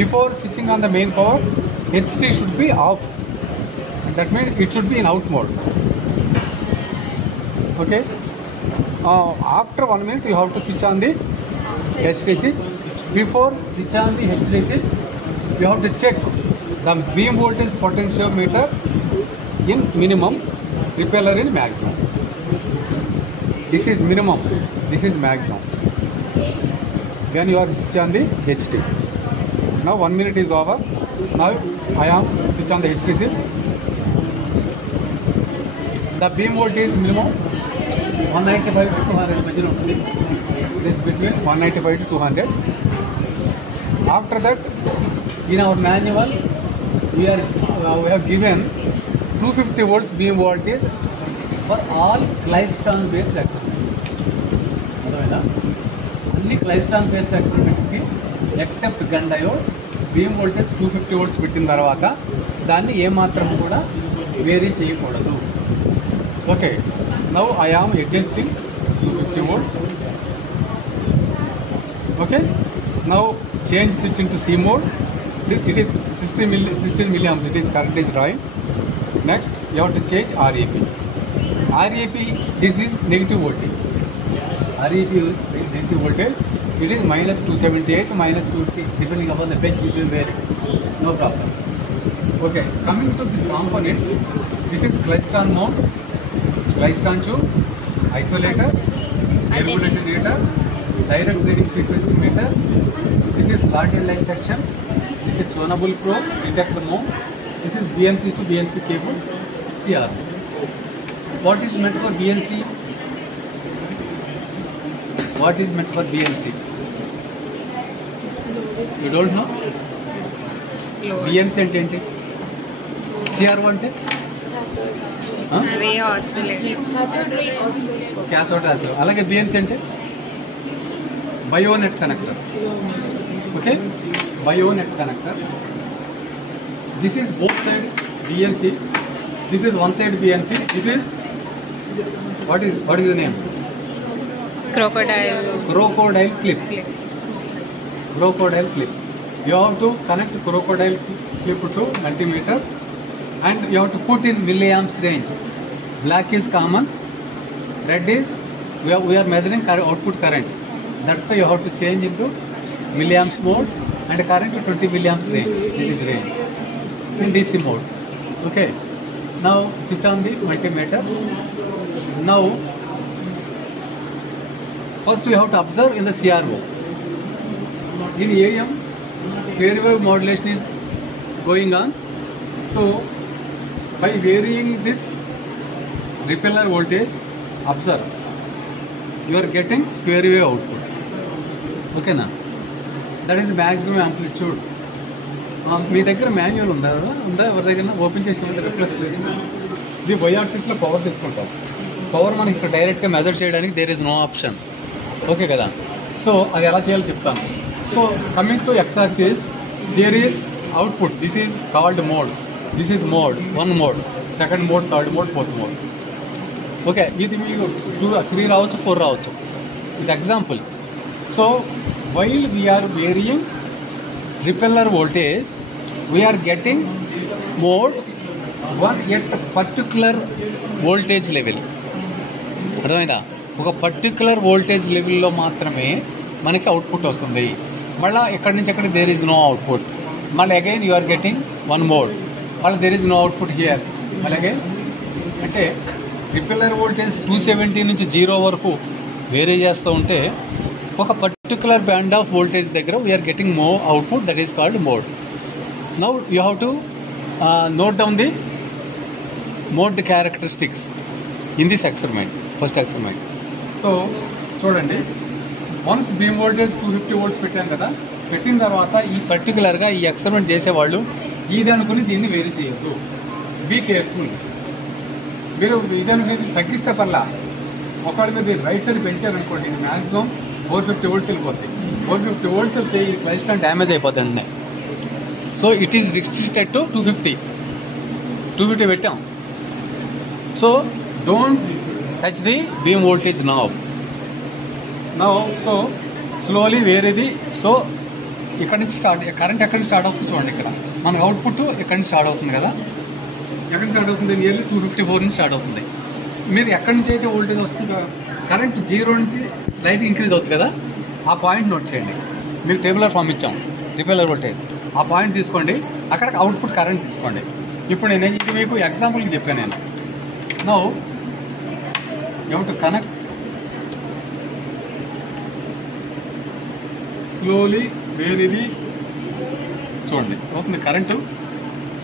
Before switching on the main power, HT should be off. That means it should be in out mode. Okay. After 1 minute, you have to switch on the HT switch. Before switch on the HT switch, you have to check the beam voltage potentiometer in minimum, repeller in maximum. This is minimum, this is maximum. When you are switch on the HT. Now 1 minute is over. Now I am switch on the HT switch. The beam voltage minimum 195 to 200 మధ్యలో ఉంటుంది. It is between 195 to 200. After that, in our manual, we have given 250 volts beam voltage for all Klystron based experiments. అర్థమైందా? అన్ని Klystron based experiments కి except gun diode beam voltage 250 volts పెట్టిన తర్వాత దాన్ని ఏమాత్రం కూడా వేరీ చేయకూడదు. Okay, now I am adjusting 250 volts. Okay, now change switch into C mode. It is 16 milliamps. It is current is drawing. Next, you have to change RAP. RAP, this is negative voltage. RAP is negative voltage. It is minus 278 to minus 250 depending upon the bench. It will vary. No problem. Okay, coming to these components, this is Klystron mode, Klystron tube, isolator, regulation meter, direct reading frequency meter. This is slotted line section. This is tunable probe, detector mode. This is BNC to BNC cable, CR. What is meant for BNC? What is meant for BNC? You don't know? BNC అంటే ఏంటి? CR అంటే? రే oscillator. Cathode oscillator. అలాగే BNC అంటే? Bayonet connector. Okay, bionet connector. This is both side BNC. This is one side BNC. This is what is the name? Crocodile clip. Crocodile clip. You have to connect crocodile clip to multimeter, and you have to put in milliamps range. Black is common. Red is we are measuring output current. That's why you have to change into milliamps mode and current 20 milliamps range. This is range in DC mode. Okay, now switch on the multimeter. Now first we have to observe in the CRO. In AM, square wave modulation is going on. So by varying this repeller voltage, observe, you are getting square wave output. Okay na? That is maximum amplitude. మీ దగ్గర manual ఉందా ఎవరి దగ్గర open చేసి reflex ఇది Y యాక్సిస్లో power తీసుకుంటాం. Power మనకి ఇక్కడ డైరెక్ట్గా మెజర్ చేయడానికి there is no option. Okay కదా? సో అది ఎలా చేయాలో చెప్తాను. సో కమింగ్ టు ఎక్స్ యాక్సిస్, there is output. This is called mode. This is mode 1 mode, second mode, third mode, fourth mode. Okay, ఇది మీకు 2, 3 రావచ్చు, 4 రావచ్చు. ఇది example. So while we are varying repeller voltage, we are getting mode 1 at a particular voltage level. అర్థమైందా? ఒక particular voltage లెవెల్లో మాత్రమే మనకి అవుట్పుట్ వస్తుంది. మళ్ళీ ఎక్కడి నుంచి ఎక్కడ దేర్ ఈజ్ నో అవుట్పుట్. మళ్ళీ again you are getting 1 mode, మళ్ళీ there is no output here. మళ్ళీ అగైన్ అంటే రిపెల్లర్ వోల్టేజ్ 270 నుంచి 0 వరకు వేరీ చేస్తూ ఉంటే ఒక పర్టికులర్ బ్యాండ్ ఆఫ్ వోల్టేజ్ దగ్గర we are getting no output, that is called mode. Now you have to note down the mode characteristics in this experiment, first experiment. So చూడండి, once beam voltage 250 volts పెట్టాం కదా, పెట్టిన తర్వాత ఈ పర్టికులర్గా ఈ experiment చేసేవాళ్ళు ఇది అనుకుని దీన్ని వేరు చేయొద్దు. Be careful. మీరు ఇదని మీరు తగ్గిస్తే పర్లా, ఒకవేళ మీరు రైట్ సైడ్ పెంచారనుకోండి మ్యాక్సిమం 450 volts వెళ్ళిపోతాయి. 450 volts వెళ్తే ఈ క్లైస్ట్రాన్ డ్యామేజ్ అయిపోతుంది. So it is restricted to 250 పెట్టాం. So don't touch the beam voltage now. So slowly వేరేది. సో ఇక్కడ నుంచి కరెంట్ ఎక్కడి నుంచి స్టార్ట్ అవుతుంది చూడండి. ఇక్కడ మనకు అవుట్పుట్ ఎక్కడి నుంచి స్టార్ట్ అవుతుంది కదా, ఎక్కడి నుంచి స్టార్ట్ అవుతుంది, నియర్లీ 254 నుంచి స్టార్ట్ అవుతుంది. మీరు ఎక్కడి నుంచి అయితే వోల్టేజ్ వస్తుందో కరెంట్ 0 నుంచి స్లైట్ ఇంక్రీజ్ అవుతుంది కదా, ఆ పాయింట్ నోట్ చేయండి. మీకు టేబులర్ ఫామ్ ఇచ్చాం, రిపెల్లర్ వోల్టేజ్, ఆ పాయింట్ తీసుకోండి, అక్కడ అవుట్పుట్ కరెంట్ తీసుకోండి. ఇప్పుడు నేను ఇది మీకు ఎగ్జాంపుల్కి చెప్పాను. నేను now you have to connect slowly. Where ఇది చూడండి అవుతుంది, కరెంటు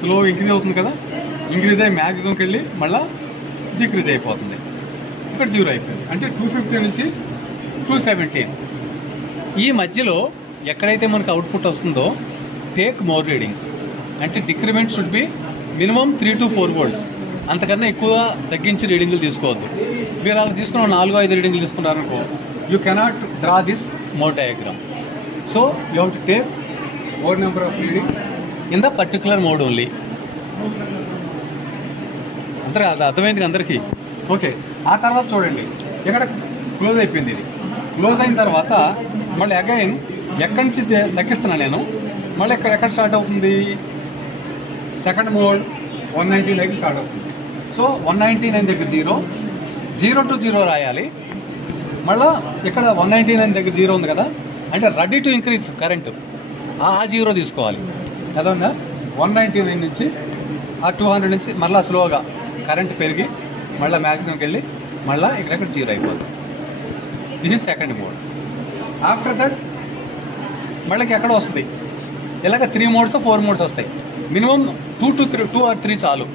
స్లో ఇంక్రీజ్ అవుతుంది కదా, ఇంక్రీజ్ అయ్యి మ్యాక్సిమంకి వెళ్ళి మళ్ళీ డిక్రీజ్ అయిపోతుంది. ఇక్కడ 0 అయిపోయింది, అంటే 250 నుంచి 217. ఈ మధ్యలో ఎక్కడైతే మనకు అవుట్పుట్ వస్తుందో టేక్ మోర్ రీడింగ్స్, అంటే decrement should be minimum 3 to 4 volts. అంతకన్నా ఎక్కువ తగ్గించి రీడింగ్లు తీసుకోవద్దు. మీరు అలా తీసుకున్న 4-5 రీడింగ్లు తీసుకున్నారనుకో, you cannot draw this mode diagram. So you have to take more number of readings in the particular mode only. అది అర్థమైంది అందరికీ? ఓకే. ఆ తర్వాత చూడండి, ఇక్కడ క్లోజ్ అయిపోయింది. ఇది క్లోజ్ అయిన తర్వాత మళ్ళీ అగైన్ ఎక్కడి నుంచి లెక్కిస్తున్నాను నేను, మళ్ళీ ఎక్కడ స్టార్ట్ అవుతుంది, సెకండ్ మోడ్ 199 స్టార్ట్ అవుతుంది. సో 199 దగ్గర 0 to 0 రాయాలి. మళ్ళీ ఇక్కడ 199 దగ్గర 0 ఉంది కదా, అంటే రెడీ టు ఇంక్రీజ్ కరెంటు, ఆ 0 తీసుకోవాలి. అదొందా 199 నుంచి ఆ 200 నుంచి మళ్ళీ స్లోగా కరెంట్ పెరిగి మళ్ళీ మ్యాక్సిమంకి వెళ్ళి మళ్ళీ ఇక్కడ 0 అయిపోతుంది. This is second mode. After that మళ్ళీ ఎక్కడ వస్తుంది, ఇలాగ 3 మోడ్స్ 4 మోడ్స్ వస్తాయి. మినిమం 2 or 3 చాలు.